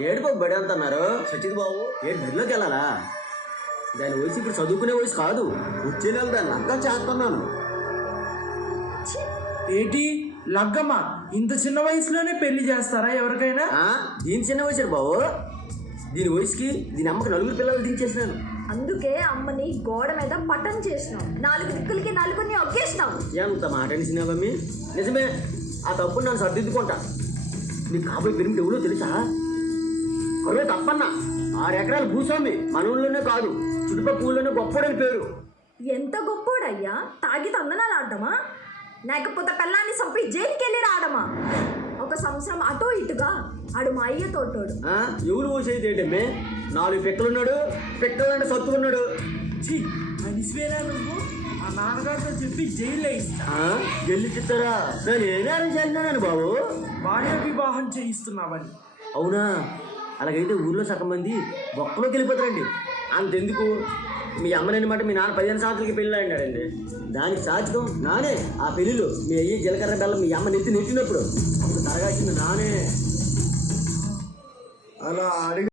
ఏడు బాబు బడి అంటున్నారు సచిత్ బాబు ఏడు బడిలోకి వెళ్ళాలా? దాని వయసు ఇప్పుడు చదువుకునే వయసు కాదు. వచ్చే నెల దాన్ని లగ్గం చేస్తున్నాను. ఏంటి లగ్గమా? ఇంత చిన్న వయసులోనే పెళ్లి చేస్తారా ఎవరికైనా? దీని చిన్న వయసు బాబు. దీని వయసుకి దీని అమ్మకి 4 పిల్లలు దించేసినాను. అందుకే అమ్మని గోడ మీద పట్టం చేసినావు, 4 దిక్కులకి నలుగురిని ఒగ్గేసినావు. ఎంత మాట అనిసినా మమ్మీ? నిజమే, ఆ తప్పుని నన్ను సర్దిద్దుకుంటా. నీకు కాబోయే పెరిమిటి ఎవరో తెలుసా? కరువే తప్పన్నా 6 ఎకరాల భూస్వామి. మన ఊళ్ళోనే కాదు, చుట్టుపక్కల ఊళ్ళోనే గొప్పడని పేరు. ఎంత గొప్పోడయ్యా? తాగి తందనాలు ఆడమా, లేకపోతే పిల్లాన్ని చంపి జైలుకి వెళ్ళి రావడమా? ఒక సంవత్సరం అటో ఇటుగా ఆడు మా అయ్య తోటోడు. ఎవరు ఊసేది ఏంటమ్మే? 4 పిక్కలున్నాడు, పిక్కలంటే సత్తు ఉన్నాడు. మనిషివేనా నువ్వు? ఆ నాన్నగారితో చెప్పి జైల్లో ఇస్తా. గెలిచిస్తారా? నేను ఏమేం చేస్తున్నాను బాబు? బాల్య వివాహం చేయిస్తున్నావని. అవునా? అలాగైతే ఊర్లో సగం మంది బొక్కలోకి వెళ్ళిపోతారండి. అంతెందుకు, మీ అమ్మనని మాట మీ నాన్న 15 సంవత్సరాలకి పెళ్ళి అన్నాడండి. దానికి సాధ్యం నానే. ఆ పెళ్ళిలో మీ అయ్యి జీలకర్ర బెల్లం మీ అమ్మ నెత్తినప్పుడు తరగాల్సింది నానే. అలా అడిగి